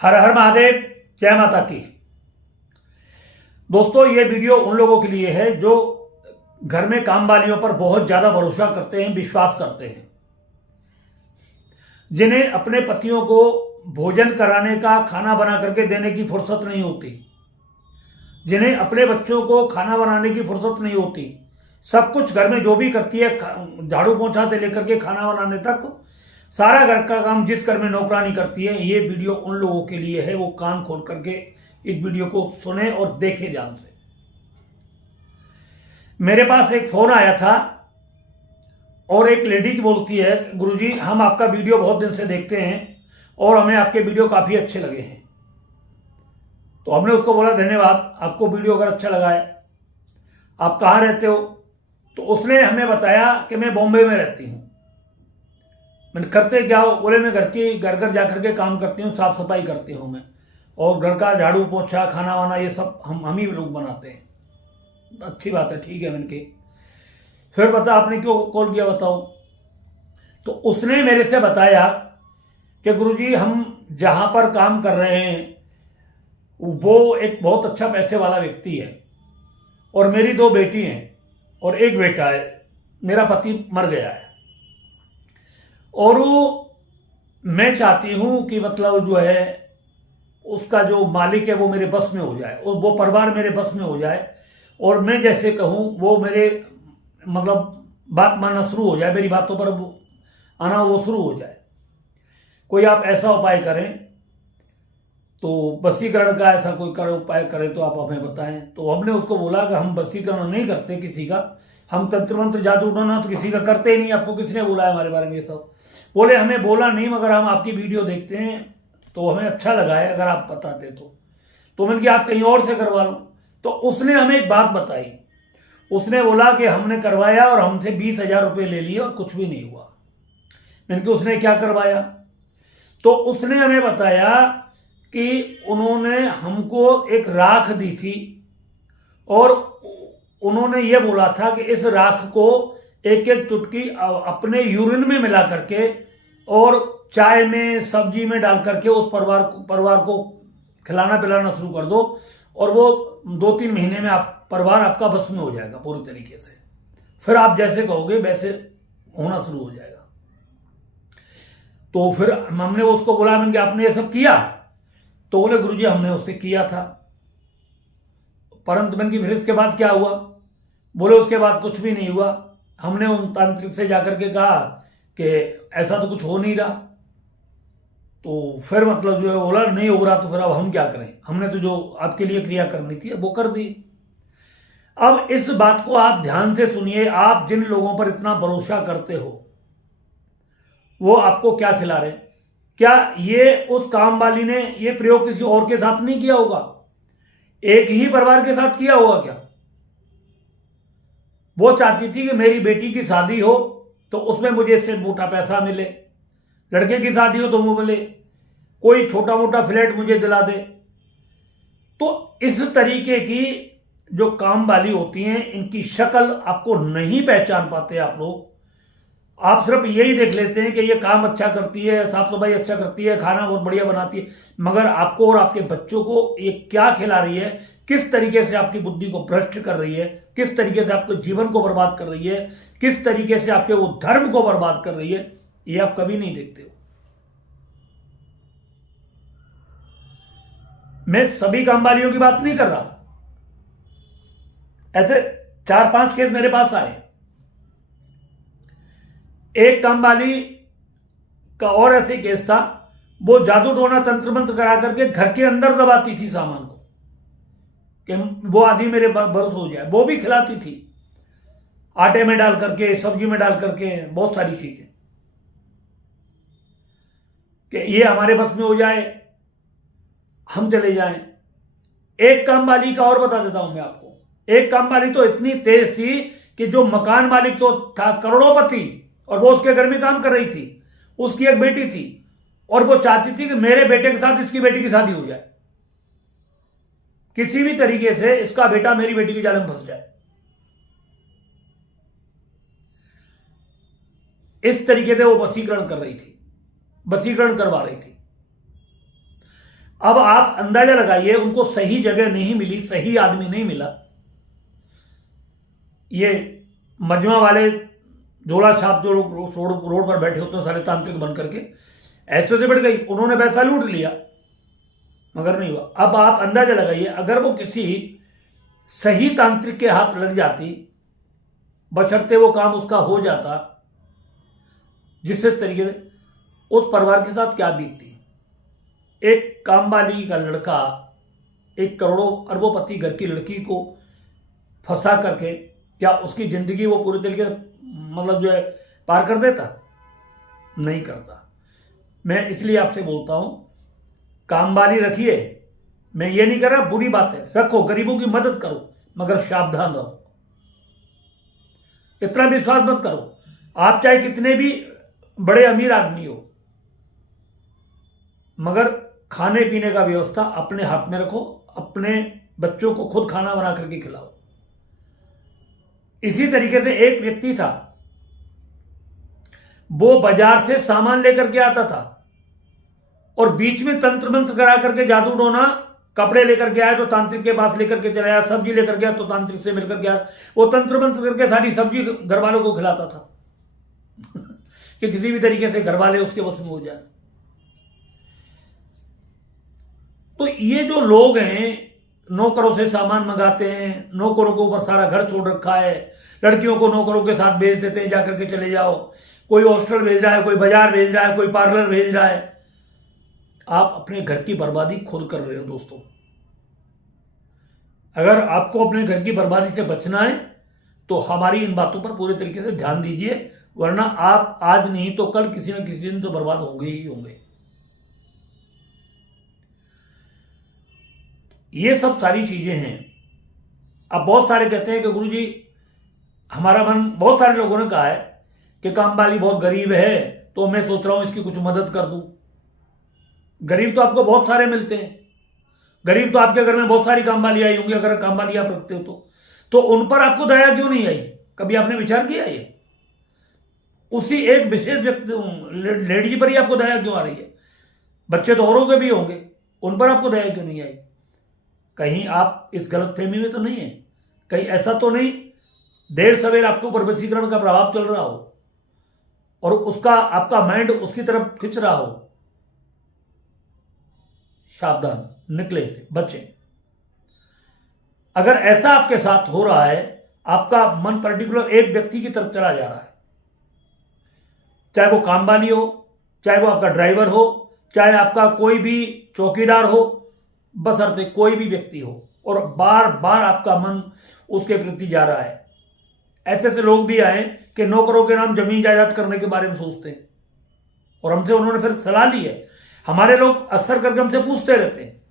हर हर महादेव, जय माता की। दोस्तों, ये वीडियो उन लोगों के लिए है जो घर में काम वालियों पर बहुत ज्यादा भरोसा करते हैं, विश्वास करते हैं, जिन्हें अपने पतियों को भोजन कराने का, खाना बना करके देने की फुर्सत नहीं होती, जिन्हें अपने बच्चों को खाना बनाने की फुर्सत नहीं होती। सब कुछ घर में जो भी करती है, झाड़ू पोंछा से लेकर के खाना बनाने तक, सारा घर का काम जिस घर में नौकरानी करती है, ये वीडियो उन लोगों के लिए है। वो कान खोल करके इस वीडियो को सुने और देखें ध्यान से। मेरे पास एक फोन आया था और एक लेडीज बोलती है, गुरुजी हम आपका वीडियो बहुत दिन से देखते हैं और हमें आपके वीडियो काफी अच्छे लगे हैं। तो हमने उसको बोला धन्यवाद, आपको वीडियो अगर अच्छा लगा है, आप कहाँ रहते हो? तो उसने हमें बताया कि मैं बॉम्बे में रहती हूँ। मैंने करते क्या हो? बोले मैं घर घर जाकर के काम करती हूँ, साफ सफाई करती हूँ मैं, और घर का झाड़ू पोछा, खाना वाना ये सब हम ही लोग बनाते हैं। अच्छी बात है, ठीक है। मैंने कही फिर बता आपने क्यों कॉल किया, बताओ। तो उसने मेरे से बताया कि गुरुजी हम जहां पर काम कर रहे हैं वो एक बहुत अच्छा पैसे वाला व्यक्ति है और मेरी 2 बेटी हैं और एक बेटा है। मेरा पति मर गया है और मैं चाहती हूं कि मतलब जो है उसका जो मालिक है वो मेरे बस में हो जाए और वो परिवार मेरे बस में हो जाए और मैं जैसे कहूं वो मेरे मतलब बात मानना शुरू हो जाए, मेरी बातों पर आना वो शुरू हो जाए। कोई आप ऐसा उपाय करें, तो वशीकरण का ऐसा कोई उपाय करें तो आप हमें बताएं। तो हमने उसको बोला कि हम वशीकरण नहीं करते किसी का, हम तंत्र मंत्र जादू टोना तो किसी का करते ही नहीं। आपको किसने बोला है हमारे बारे में ये सब? बोले हमें बोला नहीं, मगर हम आपकी वीडियो देखते हैं तो हमें अच्छा लगा है, अगर आप बताते तो मैंने कहा आप कहीं और से करवा लो। तो उसने हमें एक बात बताई, उसने बोला कि हमने करवाया और हमसे 20,000 रुपये ले लिए और कुछ भी नहीं हुआ। मैंने कहा उसने क्या करवाया? तो उसने हमें बताया कि उन्होंने हमको एक राख दी थी और उन्होंने ये बोला था कि इस राख को एक एक चुटकी अपने यूरिन में मिला करके और चाय में, सब्जी में डाल करके उस परिवार को खिलाना पिलाना शुरू कर दो और वो 2-3 महीने में परिवार आपका बस में हो जाएगा पूरी तरीके से। फिर आप जैसे कहोगे वैसे होना शुरू हो जाएगा। तो फिर हमने उसको बोला, मैंने आपने ये सब किया? तो बोले गुरुजी हमने उससे किया था, परंतु मैंने फिर इसके बाद क्या हुआ? बोले उसके बाद कुछ भी नहीं हुआ। हमने उन तांत्रिक से जाकर के कहा कि ऐसा तो कुछ हो नहीं रहा। तो फिर मतलब जो है बोला नहीं हो रहा, तो फिर अब हम क्या करें? हमने तो जो आपके लिए क्रिया करनी थी वो कर दी। अब इस बात को आप ध्यान से सुनिए। आप जिन लोगों पर इतना भरोसा करते हो वो आपको क्या खिला रहे हैं? क्या ये उस काम वाली ने ये प्रयोग किसी और के साथ नहीं किया होगा? एक ही परिवार के साथ किया होगा क्या? वो चाहती थी कि मेरी बेटी की शादी हो तो उसमें मुझे इससे मोटा पैसा मिले, लड़के की शादी हो तो वो मिले, कोई छोटा मोटा फ्लैट मुझे दिला दे। तो इस तरीके की जो काम वाली होती हैं, इनकी शक्ल आपको नहीं पहचान पाते आप लोग। आप सिर्फ यही देख लेते हैं कि ये काम अच्छा करती है, साफ सफाई अच्छा करती है, खाना बहुत बढ़िया बनाती है, मगर आपको और आपके बच्चों को ये क्या खिला रही है, किस तरीके से आपकी बुद्धि को भ्रष्ट कर रही है, किस तरीके से आपके जीवन को बर्बाद कर रही है, किस तरीके से आपके वो धर्म को बर्बाद कर रही है, ये आप कभी नहीं देखते हो। मैं सभी काम वालियों की बात नहीं कर रहा, ऐसे 4-5 केस मेरे पास आए। एक काम वाली का और ऐसे केस था, वो जादू टोना तंत्र मंत्र करा करके घर के अंदर दबाती थी सामान को कि वो आदमी मेरे बरस हो जाए। वो भी खिलाती थी, आटे में डाल करके, सब्जी में डाल करके, बहुत सारी चीजें, कि ये हमारे बस में हो जाए, हम चले जाएं। एक काम वाली का और बता देता हूं मैं आपको। एक काम वाली तो इतनी तेज थी कि जो मकान मालिक तो था करोड़ोंपति और वो उसके घर में काम कर रही थी, उसकी एक बेटी थी और वो चाहती थी कि मेरे बेटे के साथ इसकी बेटी की शादी हो जाए, किसी भी तरीके से इसका बेटा मेरी बेटी की जाल में फंस जाए। इस तरीके से वो वशीकरण कर रही थी, वशीकरण करवा रही थी। अब आप अंदाजा लगाइए, उनको सही जगह नहीं मिली, सही आदमी नहीं मिला। ये मजमा वाले झोला छाप जो लोग रोड पर बैठे होते हैं सारे तांत्रिक बन करके, ऐसे से बढ़ गई, उन्होंने पैसा लूट लिया मगर नहीं हुआ। अब आप अंदाजा लगाइए, अगर वो किसी सही तांत्रिक के हाथ लग जाती, बशर्ते वो काम उसका हो जाता, जिस तरीके से उस परिवार के साथ क्या बीतती। एक कामवाली का लड़का एक करोड़ों अरबोंपति घर की लड़की को फंसा करके क्या उसकी जिंदगी वो पूरी तरीके से मतलब जो है पार कर देता? नहीं करता। मैं इसलिए आपसे बोलता हूं, कामवाली रखिए। मैं ये नहीं कर रहा, बुरी बात है, रखो, गरीबों की मदद करो, मगर सावधान रहो। इतना विश्वास मत करो, आप चाहे कितने भी बड़े अमीर आदमी हो, मगर खाने पीने का व्यवस्था अपने हाथ में रखो, अपने बच्चों को खुद खाना बना करके खिलाओ। इसी तरीके से एक व्यक्ति था, वो बाजार से सामान लेकर के आता था और बीच में तंत्र मंत्र करा करके जादू टोना, कपड़े लेकर के आया तो तांत्रिक के पास लेकर के चला आया, सब्जी लेकर गया तो तांत्रिक से मिलकर गया, वो तंत्र मंत्र करके सारी सब्जी घर वालों को खिलाता था कि किसी भी तरीके से घर वाले उसके बस में हो जाए। तो ये जो लोग हैं, नौकरों से सामान मंगाते हैं, नौकरों के ऊपर सारा घर छोड़ रखा है, लड़कियों को नौकरों के साथ भेज देते हैं, जाकर के चले जाओ, कोई हॉस्टल भेज रहा है, कोई बाजार भेज रहा है, कोई पार्लर भेज रहा है। आप अपने घर की बर्बादी खुद कर रहे हो दोस्तों। अगर आपको अपने घर की बर्बादी से बचना है तो हमारी इन बातों पर पूरे तरीके से ध्यान दीजिए, वरना आप आज नहीं तो कल किसी न किसी दिन तो बर्बाद होंगे ही होंगे। ये सब सारी चीजें हैं। अब बहुत सारे कहते हैं कि गुरुजी हमारा मन, बहुत सारे लोगों ने कहा है कि कामवाली बहुत गरीब है तो मैं सोच रहा हूं इसकी कुछ मदद कर दूं। गरीब तो आपको बहुत सारे मिलते हैं, गरीब तो आपके घर में बहुत सारी कामवाली आई होंगी, अगर कामवाली आप रखते हो तो उन पर आपको दया क्यों नहीं आई? कभी आपने विचार किया ये? उसी एक विशेष व्यक्ति लेडीज पर ही आपको दया क्यों आ रही है? बच्चे तो औरों के भी होंगे, उन पर आपको दया क्यों नहीं आई? कहीं आप इस गलतफहमी में तो नहीं है? कहीं ऐसा तो नहीं देर सवेर आपके ऊपर वशीकरण का प्रभाव चल रहा हो और उसका आपका माइंड उसकी तरफ खिंच रहा हो? सावधान, निकले से बचें। अगर ऐसा आपके साथ हो रहा है, आपका मन पर्टिकुलर एक व्यक्ति की तरफ चला जा रहा है, चाहे वो कामवाली हो, चाहे वो आपका ड्राइवर हो, चाहे आपका कोई भी चौकीदार हो, बशर्ते कोई भी व्यक्ति हो, और बार बार आपका मन उसके प्रति जा रहा है। ऐसे ऐसे लोग भी आए कि नौकरों के नाम जमीन जायदाद करने के बारे में सोचते हैं और हमसे उन्होंने फिर सलाह ली है। हमारे लोग अक्सर करके हमसे पूछते रहते हैं,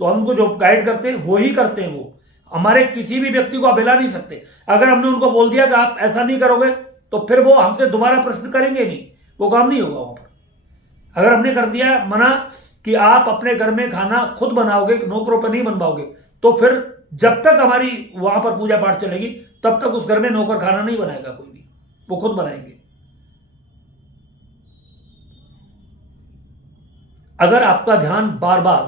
तो हमको जो गाइड करते हैं वो ही करते हैं। वो हमारे किसी भी व्यक्ति को आप हिला नहीं सकते। अगर हमने उनको बोल दिया कि आप ऐसा नहीं करोगे तो फिर वो हमसे दोबारा प्रश्न करेंगे नहीं, वो काम नहीं होगा वहां पर। अगर हमने कर दिया मना कि आप अपने घर में खाना खुद बनाओगे, नौकरों पर नहीं बनवाओगे, तो फिर जब तक हमारी वहां पर पूजा पाठ चलेगी तब तक उस घर में नौकर खाना नहीं बनाएगा कोई भी, वो खुद बनाएंगे। अगर आपका ध्यान बार बार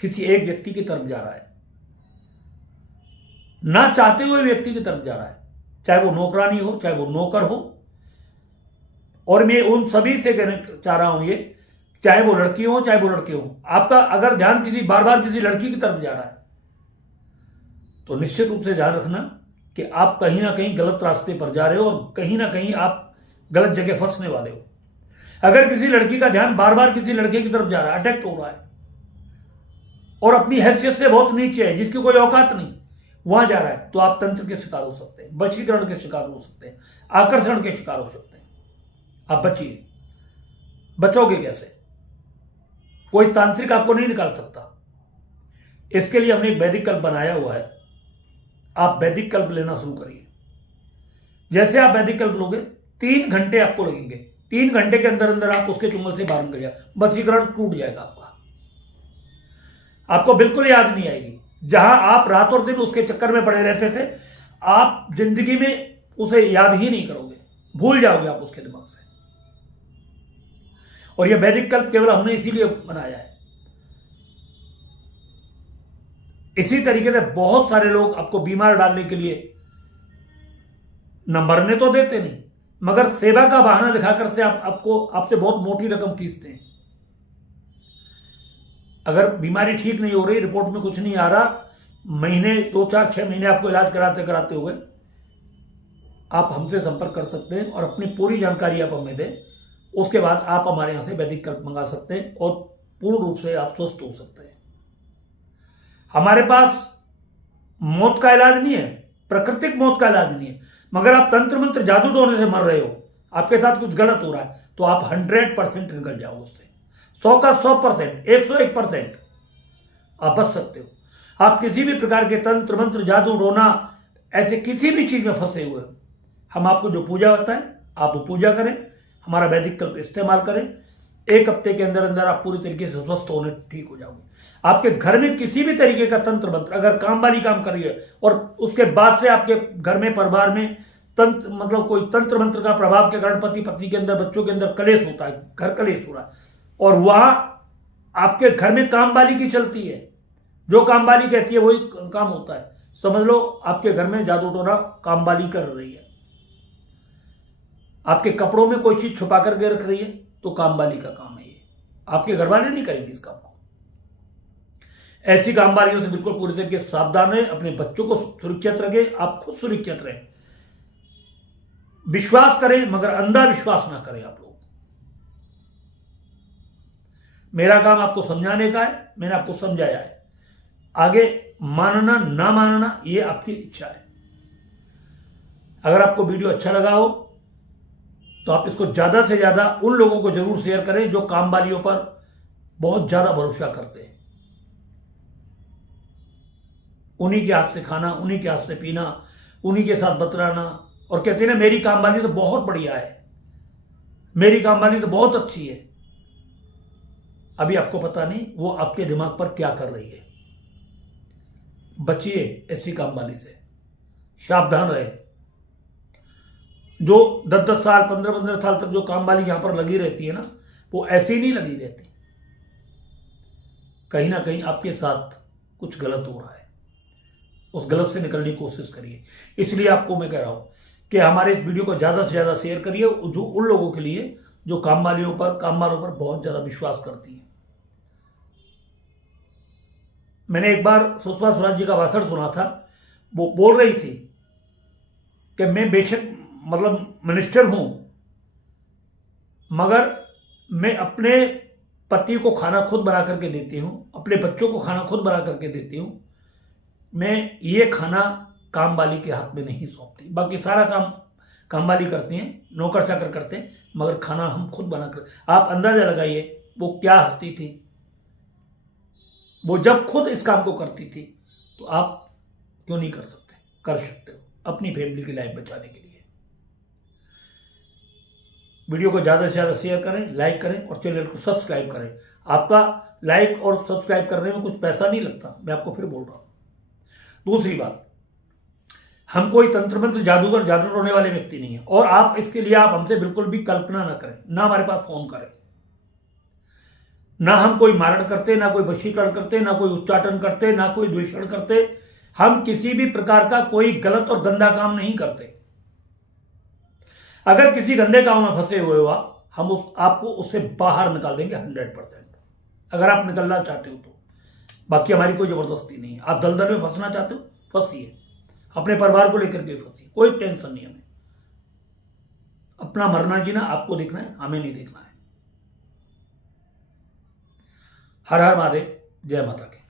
किसी एक व्यक्ति की तरफ जा रहा है, ना चाहते हुए व्यक्ति की तरफ जा रहा है, चाहे वो नौकरानी हो, चाहे वो नौकर हो, और मैं उन सभी से कहना चाह रहा हूं ये, चाहे वो लड़की हो चाहे वो लड़के हो, आपका अगर ध्यान किसी बार बार किसी लड़की की तरफ जा रहा है तो निश्चित रूप से ध्यान रखना कि आप कहीं ना कहीं गलत रास्ते पर जा रहे हो और कहीं ना कहीं आप गलत जगह फंसने वाले हो। अगर किसी लड़की का ध्यान बार बार किसी लड़के की तरफ जा रहा है, अट्रैक्ट हो रहा है और अपनी हैसियत से बहुत नीचे है, जिसकी कोई औकात नहीं, वहां जा रहा है, तो आप तंत्र के शिकार हो सकते हैं, वशीकरण के शिकार हो सकते हैं, आकर्षण के शिकार हो सकते हैं। आप बचिए। बचोगे कैसे? कोई तांत्रिक आपको नहीं निकाल सकता। इसके लिए हमने एक वैदिक कल्प बनाया हुआ है। आप वैदिक कल्प लेना शुरू करिए। जैसे आप वैदिक कल्प लोगे 3 घंटे आपको लगेंगे, 3 घंटे के अंदर अंदर आप उसके चुंगल से बाहर निकल जाए, वशीकरण टूट जाएगा आपका। आपको बिल्कुल याद नहीं आएगी। जहां आप रात और दिन उसके चक्कर में पड़े रहते थे, आप जिंदगी में उसे याद ही नहीं करोगे, भूल जाओगे आप उसके दिमाग से। और यह वैदिक कल्प केवल हमने इसीलिए बनाया है इसी तरीके से बहुत सारे लोग आपको बीमार डालने के लिए न मरने तो देते नहीं, मगर सेवा का बहाना दिखाकर से आपसे बहुत मोटी रकम खींचते हैं। अगर बीमारी ठीक नहीं हो रही, रिपोर्ट में कुछ नहीं आ रहा, महीने 2, 4, 6 महीने आपको इलाज कराते कराते हुए, आप हमसे संपर्क कर सकते हैं और अपनी पूरी जानकारी आप हमें दें। उसके बाद आप हमारे यहां से वैदिक कल्प मंगा सकते हैं और पूर्ण रूप से आप स्वस्थ हो सकते हैं। हमारे पास मौत का इलाज नहीं है, प्राकृतिक मौत का इलाज नहीं है, मगर आप तंत्र मंत्र जादू टोने से मर रहे हो, आपके साथ कुछ गलत हो रहा है, तो आप 100% निकल जाओ उससे। 100 का 100%, 101% आप बच सकते हो। आप किसी भी प्रकार के तंत्र मंत्र जादू टोना ऐसे किसी भी चीज में फंसे हुए, हम आपको जो पूजा बताएं आप वो पूजा करें, हमारा वैदिक कल्प इस्तेमाल करें। 1 हफ्ते के अंदर अंदर आप पूरी तरीके से स्वस्थ होने ठीक हो जाओगे। आपके घर में किसी भी तरीके का तंत्र मंत्र अगर काम वाली काम कर रही है और उसके बाद से आपके घर में परिवार में तंत्र मतलब कोई तंत्र मंत्र का प्रभाव के कारण पति पत्नी के अंदर बच्चों के अंदर कलेश होता है, घर कलेश हो रहा है, और वहां आपके घर में काम वाली की चलती है, जो काम वाली कहती है वही काम होता है, समझ लो आपके घर में जादू टोना काम वाली कर रही है। आपके कपड़ों में कोई चीज छुपा करके रख रही है तो काम वाली का काम है ये, आपके घर वाले नहीं करेंगे इस काम को। ऐसी काम वालियों से बिल्कुल पूरी तरीके से सावधान रहे, अपने बच्चों को सुरक्षित रखें, आप खुद सुरक्षित रहें। विश्वास करें मगर अंधा विश्वास ना करें आप लोग। मेरा काम आपको समझाने का है, मैंने आपको समझाया है, आगे मानना ना मानना ये आपकी इच्छा है। अगर आपको वीडियो अच्छा लगा हो तो आप इसको ज्यादा से ज्यादा उन लोगों को जरूर शेयर करें जो काम वालियों पर बहुत ज्यादा भरोसा करते हैं। उन्हीं के हाथ से खाना, उन्हीं के हाथ से पीना, उन्हीं के साथ बतराना, और कहते हैं ना मेरी काम वाली तो बहुत बढ़िया है, मेरी काम वाली तो बहुत अच्छी है। अभी आपको पता नहीं वो आपके दिमाग पर क्या कर रही है। बचिए ऐसी काम वाली से, सावधान रहे। जो 10-10 साल 15-15 साल तक जो काम वाली यहां पर लगी रहती है ना, वो ऐसी नहीं लगी रहती, कहीं ना कहीं आपके साथ कुछ गलत हो रहा है। उस गलत से निकलने की कोशिश करिए। इसलिए आपको मैं कह रहा हूं कि हमारे इस वीडियो को ज्यादा से ज्यादा शेयर करिए, जो उन लोगों के लिए जो काम वालियों पर काम वालों पर बहुत ज्यादा विश्वास करती है। मैंने एक बार सुषमा स्वराज जी का भाषण सुना था, वो बोल रही थी कि मैं बेशक मतलब मिनिस्टर हूं, मगर मैं अपने पति को खाना खुद बना करके देती हूं, अपने बच्चों को खाना खुद बना करके देती हूं, मैं ये खाना काम वाली के हाथ में नहीं सौंपती। बाकी सारा काम काम वाली करती हैं, नौकर चाकर करते हैं, मगर खाना हम खुद बना कर। आप अंदाजा लगाइए वो क्या हस्ती थी, वो जब खुद इस काम को करती थी तो आप क्यों नहीं कर सकते? कर सकते हो अपनी फैमिली की लाइफ बचाने के लिए। वीडियो को ज्यादा से ज्यादा शेयर करें, लाइक करें और चैनल को सब्सक्राइब करें। आपका लाइक और सब्सक्राइब करने में कुछ पैसा नहीं लगता, मैं आपको फिर बोल रहा हूं। दूसरी बात, हम कोई तंत्र मंत्र जादूगर जादू टोने वाले व्यक्ति नहीं है, और आप इसके लिए आप हमसे बिल्कुल भी कल्पना ना करें, ना हमारे पास फोन करें। ना हम कोई मारण करते, ना कोई वशीकरण करते, ना कोई उच्चाटन करते, ना कोई द्वेषण करते। हम किसी भी प्रकार का कोई गलत और गंदा काम नहीं करते। अगर किसी गंदे काम में फंसे हुए हो हम आपको उससे बाहर निकाल देंगे 100%, अगर आप निकलना चाहते हो तो। बाकी हमारी कोई जबरदस्ती नहीं है। आप दलदल में फंसना चाहते हो, फंसिए, अपने परिवार को लेकर के फंसिए, कोई टेंशन नहीं हमें। अपना मरना जीना आपको देखना है, हमें नहीं देखना है। हर हर महादेव, जय माता की।